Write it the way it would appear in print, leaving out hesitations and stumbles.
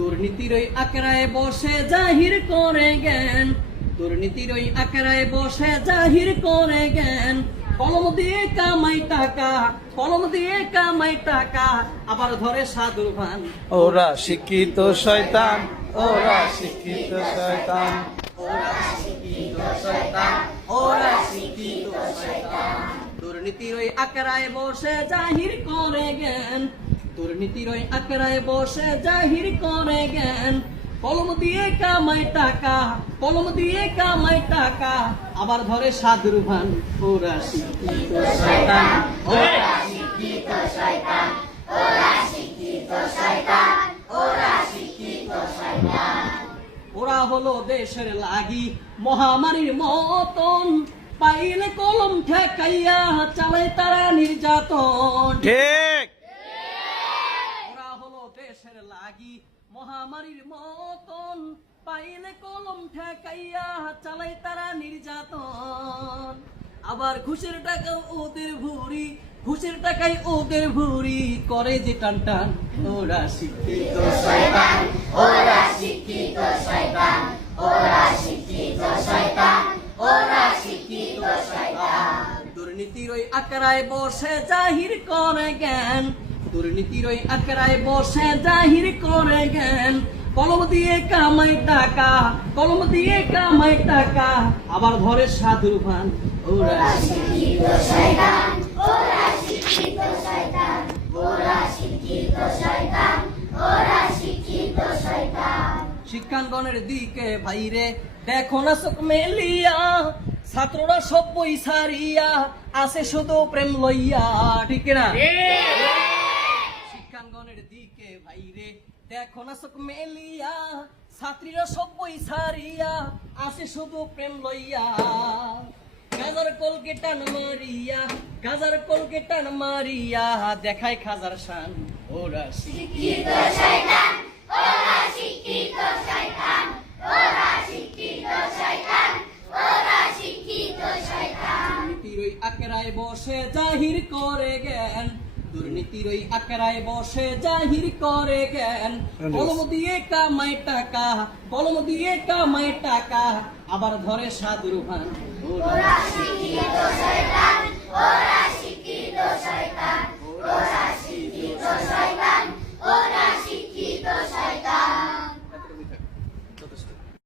দুর্নীতির ওই আকড়ায় বসে জাহির করে জ্ঞান, দুর্নীতির ওই আকড়ায় বসে জাহির করে জ্ঞান। কলম দিয়ে কামাই টাকা, কলম দিয়ে কামাই টাকা, আবার ধরে সাধুর ভান। ওরা শিক্ষিত শয়তান, ওরা শিক্ষিত শয়তান, ওরা শিক্ষিত শয়তান, ওরা শিক্ষিত শয়তান। দুর্নীতির ওই আকড়ায় বসে জাহির করে জ্ঞান, দুর্নীতির ওই আকড়ায় বসে জাহির করে জ্ঞান। কলম দিয়ে কামাই টাকা, কলম দিয়ে কামাই টাকা, আবার ধরে সাধুর ভান। ওরা শিক্ষিত শয়তান, ওরা শিক্ষিত শয়তান, ওরা শিক্ষিত শয়তান, ওরা শিক্ষিত শয়তান। ওরা হলো দেশের লাগি মহামারীর মতন, পাইলে কলম ঠেকাইয়া চালায় তারা নির্যাতন। ঠিক। ওরা হলো দেশের লাগি মহামারীর মতন, পাইলে কলম ঠেকাইয়া চালায় তারা নির্যাতন। আবার ঘুষের টাকা ওদের ভুরি, ঘুষের টাকায় ওদের ভুরি, করে যে টান টান। ওরা শিক্ষিত শয়তান, ওরা শিক্ষিত শয়তান, ওরা শিক্ষিত শয়তান, ওরা শিক্ষিত শয়তান। দুর্নীতির ওই আকড়ায় বসে জাহির করে জ্ঞান, দুর্নীতির ওই আকড়ায় বসে জাহির করে জ্ঞান। কলম দিয়ে কামাই টাকা, কলম দিয়ে কামাই টাকা, আবার ধরে সাধুর ভান। ওরা শিক্ষিত শয়তান, ওরা শিক্ষিত শয়তান, ওরা শিক্ষিত শয়তান, ওরা শিক্ষিত শয়তান। শিক্ষাঙ্গনের দিকে ভাইরে দেখো না চোখ মেলিয়া, ছাত্ররা সব বই ছাড়িয়া আছে শুধু প্রেম লইয়া। ঠিক না? শিক্ষাঙ্গনের দিকে ভাইরে দেখো না চোখ মেলিয়া, ছাত্রীরা সব বই ছাড়িয়া আছে শুধু প্রেম লইয়া। গাজার কলকে টান মারিয়া, গাজার কলকে টান মারিয়া, দেখায় খাজার শান। ওরা শিক্ষিত শয়তান, ওরা শিক্ষিত শয়তান, ওরা শিক্ষিত শয়তান, ওরা শিক্ষিত শয়তান। দুর্নীতির ওই আকড়ায় বসে জাহির করে জ্ঞান, দুর্নীতির ওই আকড়ায় বসে জাহির করে জ্ঞান। কলম দিয়ে কামাই টাকা, কলম দিয়ে কামাই টাকা, আবার ধরে সাধুর ভান। ওরা শিক্ষিত শয়তান, ওরা শিক্ষিত শয়তান, ওরা শিক্ষিত শয়তান, ওরা